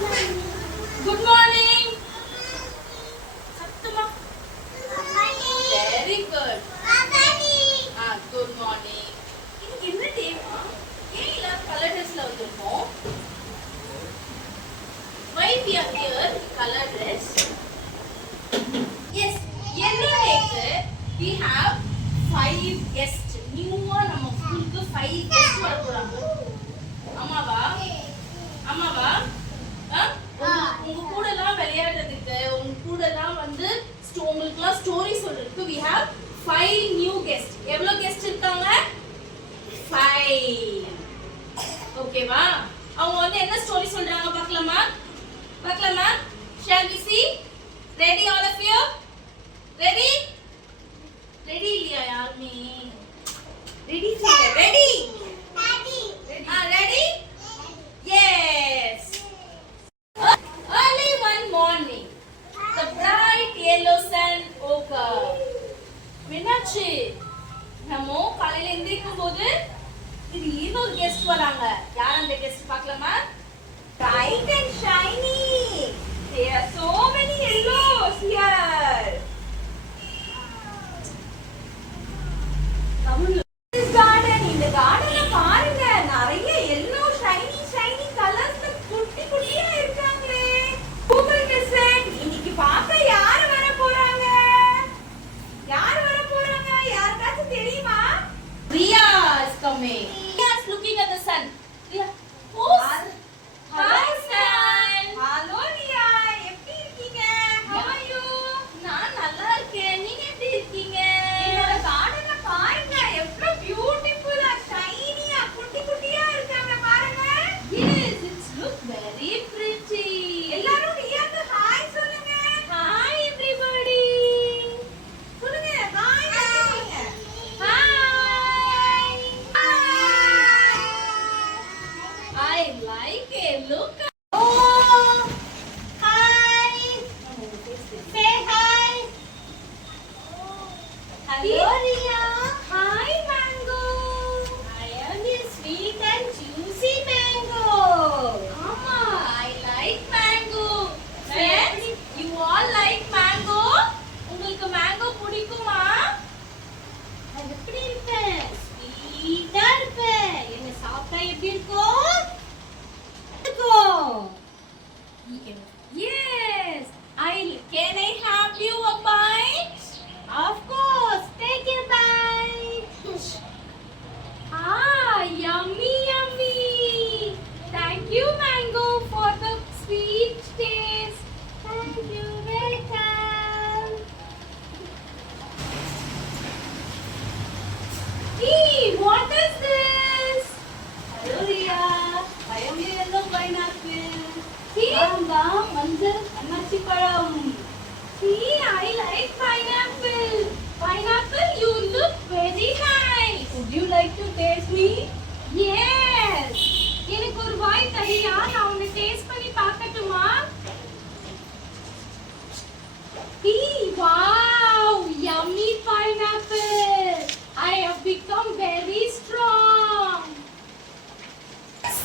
Good morning. Sattuma. Very good. Good morning. இன்னைக்கு என்ன டேமா? ஏன் எல்லாரும் கலர் ட்ரெஸ்ல வந்திருக்கோம்? Why we are here in color dress? Yes, yellow day we have 5 guests. நியூவா நம்ம ஸ்கூலுக்கு 5 guests வர போறாங்க. அம்மாவா? உங்க கூட எல்லாம் விளையாடுறதுக்கு உங்க கூட எல்லாம் வந்து உங்களுக்குலாம் ஸ்டோரி சொல்றதுக்கு we have 5 new guests. எவ்வளவு guests இருக்காங்க? 5. ஓகேவா? அவங்க வந்து என்ன ஸ்டோரி சொல்றாங்க பார்க்கலாமா? Shall we see? Ready all of you? Ready இல்லையா யாருமே? Ready? Ready? Yes. Early one morning, the bright yellow sun woke up. என்னாச்சு? நம்ம காலையில எந்திரிக்கும் போது திடீர்னு ஒரு கெஸ்ட் வராங்க. யார் அந்த கெஸ்ட் பார்க்கலாமா? Bright and shiny. There are so many yellows here. This garden, இந்த கார்டனை பாருங்க, நிறைய yellow shiny கலர்ஸ்ல குட்டி குட்டியா இருக்காங்களே. Google Nest இன்னைக்கு பார்க்க யார் வர போறாங்க? யாருக்காச்சும் தெரியுமா? Riya is coming. Riya is looking at the sun. Riya, Hi sun. Hello Riya, எப்படி இருக்கீங்க? How are you? நான் நல்லா இருக்கேன். நீங்க எப்படி இருக்கீங்க? என்னோட கார்டனை பாருங்க, எவ்வளவு பியூட்டிஃபுல்லா ஷைனியா குட்டி குட்டியா இருக்காங்க பாருங்க. Yes, it's look very pretty. எல்லாரும் ரியாக்கு ஹாய் சொல்லுங்க. Hi everybody. சொல்லுங்க ஹாய் சொல்லுங்க. I like it. Look. Oh, hi. Say hi. Hello, Riya. Hi, Mango. I am this sweet and juicy mango. Mama, I like mango. Friends, you all like mango? உங்களுக்கு mango பிடிக்குமா? அது எப்படி இருப்பேன்? ஸ்வீட்டா இருப்பேன். என்ன சாப்பிட்டா எப்படி இருக்கும்? Yes. Can I have you a bite? Of course. Take a bite. Yummy. Thank you, Mango, for the sweet taste. Thank you, welcome. What is this? Hello, Riya. I am a yellow pineapple. மஞ்சள் அன்னாச்சி பழம். I like pineapple. Pineapple, you look very nice. Would you like to taste me? Yes. எனக்கு ஒரு வாய் தரியா? நான் உன்னை taste பண்ணி பார்க்கட்டுமா? Wow, yummy pineapple. I have become very strong.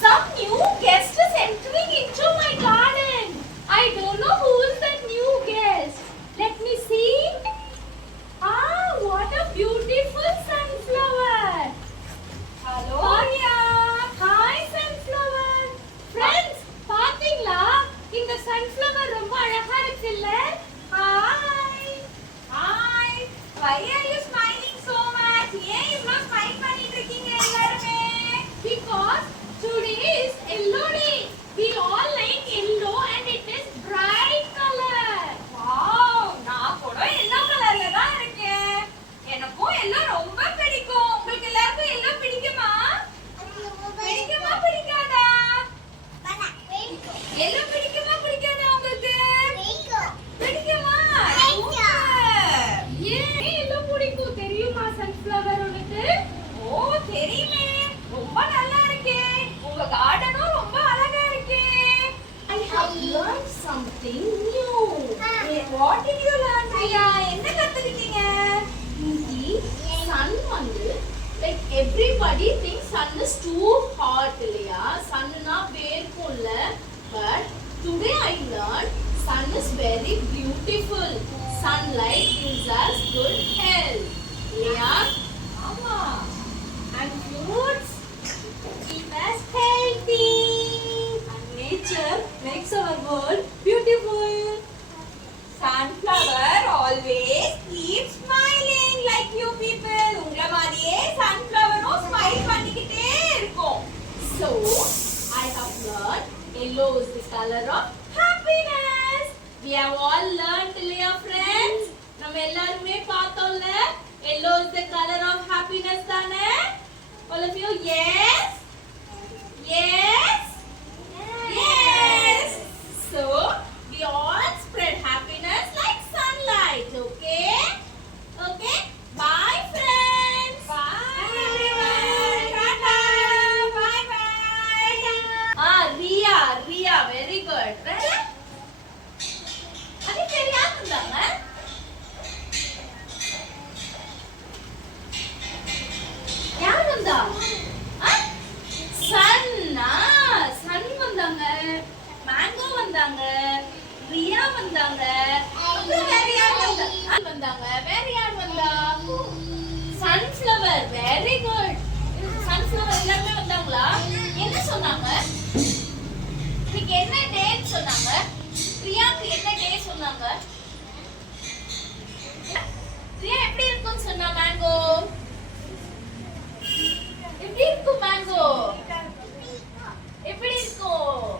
Some new guest is entering into my garden. I don't know who is that new guest. Let me see. What a beautiful sunflower. Hello. Hi sunflower. Friends, பாத்தீங்களா? இந்த sunflower ரொம்ப அழகா இருக்குல்ல? Hi. Why are you smiling so much? ஏன் இவ்ளோ smile பண்ணிட்டு இருக்கீங்க எல்லாரும்? Because today is yellow day. We all like yellow and it is bright color. Wow, நான் கூட yellow கலர்ல தான் இருக்கேன். எனக்கும் yellow ரொம்ப பிடிக்கும். உங்களுக்கு எல்லாருக்கும் yellow பிடிக்குமா? பிடிக்காதா? yellow பிடிக்குமா பிடிக்காதா உங்களுக்கு? பிடிக்குமா? ஏன் yellow பிடிக்கும் தெரியுமா sunflower உனக்கு? தெரியுமே. ரொம்ப நல்லா இருக்கே. உங்க கார்டனும் ரொம்ப அழகா இருக்கே. I have learned something new. What did you learn, Riya? என்ன கத்துக்கிட்டீங்க? sun வந்து like everybody thinks sun is too hot இல்லையா? sunனா வேர்க்கும்ல. But to Nature makes our world beautiful. Sunflower always keeps smiling like you people. உங்கள மாதிரியே sunflower smile பண்ணிக்கிட்டே இருக்கும். So, I have learned yellow is the color of happiness. We have all learned, இல்லையா friends? நம்ம எல்லாருமே பார்த்தோம்ல yellow is the color of happiness தானே? All of you, yes? Yes? Yes! So, we all spread happiness like sunlight, okay? Okay? Bye friends! Bye everyone! Tata! Bye bye! Ria, very good. Right? அது பேர் யார் வந்தாங்க? யார் வந்தா? Sun வந்தாங்க, mango வந்தாங்க, ரியா வந்தாங்க, அப்புறம் வேற யார் வந்தாங்க? வேற யார் வந்தா? Sunflower, very good. சன்ஃப்ளவர் எல்லாமே வந்தாங்களா? என்ன சொன்னாங்க? இன்னைக்கு என்ன டேட் சொன்னாங்க? ரியாக்கு என்ன டே சொன்னாங்க? ரியா எப்படி இருக்கும்னு சொன்னா மேங்கோ? எப்படி இருக்கும் மேங்கோ? எப்படி இருக்கும்?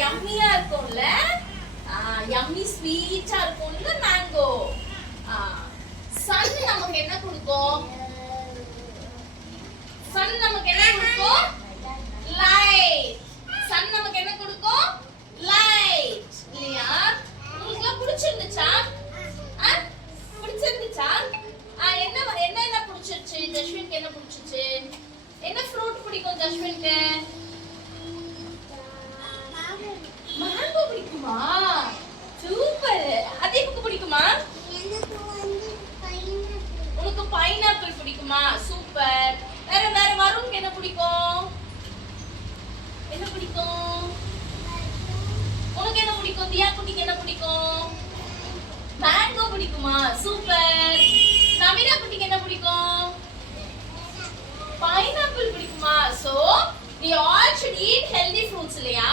யம்மியா இருக்கும்ல? யம்மி ஸ்வீட்டா இருக்கும்ல மேங்கோ. சன் நமக்கு என்ன கொடுக்கும்? சன் நமக்கு என்ன கொடுக்கும்? லைட். சன் நமக்கு என்ன கொடுக்கும்? லைட். இல்லையா? உங்களுக்கு பிடிச்சிருந்துச்சா? பிடிச்சிருந்துச்சா? என்ன பிடிச்சிருச்சு? ஜஸ்வின்க்கு என்ன பிடிச்சிச்சு? என்ன ஃப்ரூட் பிடிக்கும் ஜஸ்வின்க்கு? மேங்கோ பிடிக்குமா? சூப்பர். அதீப்க்கு பிடிக்குமா? உனக்கு பைனாப்பிள் பிடிக்குமா? சூப்பர். வேற வருண்க்கு என்ன பிடிக்கும்? என்ன பிடிக்கும்? உனக்கு என்ன பிடிக்கும்? தியா குட்டிக்கு என்ன பிடிக்கும்? மேங்கோ பிடிக்குமா? சூப்பர். நவீனா குட்டிக்கு என்ன பிடிக்கும்? பைனாப்பிள் பிடிக்குமா? So we all should eat healthy fruits இல்லையா?